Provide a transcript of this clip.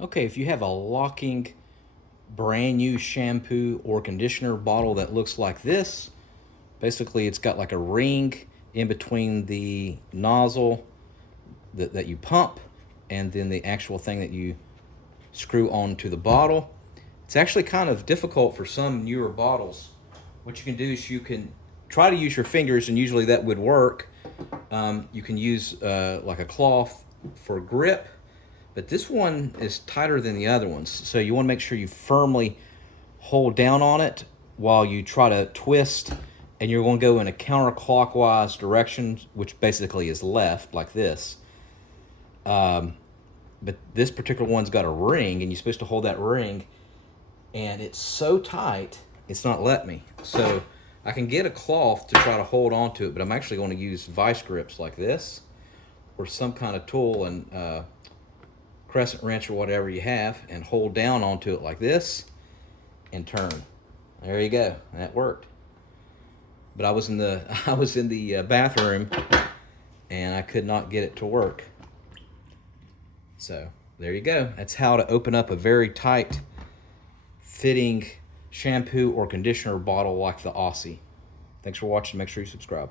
Okay, if you have a locking brand new shampoo or conditioner bottle that looks like this, basically it's got like a ring in between the nozzle that you pump and then the actual thing that you screw onto the bottle. It's actually kind of difficult for some newer bottles. What you can do is you can try to use your fingers, and usually that would work. You can use like a cloth for grip, but this one is tighter than the other ones. So you want to make sure you firmly hold down on it while you try to twist, and you're going to go in a counterclockwise direction, which basically is left, like this. But this particular one's got a ring, and you're supposed to hold that ring, and it's so tight, it's not letting me. So I can get a cloth to try to hold on to it, but I'm actually going to use vice grips like this, or some kind of tool and crescent wrench or whatever you have, and hold down onto it like this and turn. There you go. That worked. But I was in the bathroom and I could not get it to work. So there you go. That's how to open up a very tight fitting shampoo or conditioner bottle like the Aussie. Thanks for watching. Make sure you subscribe.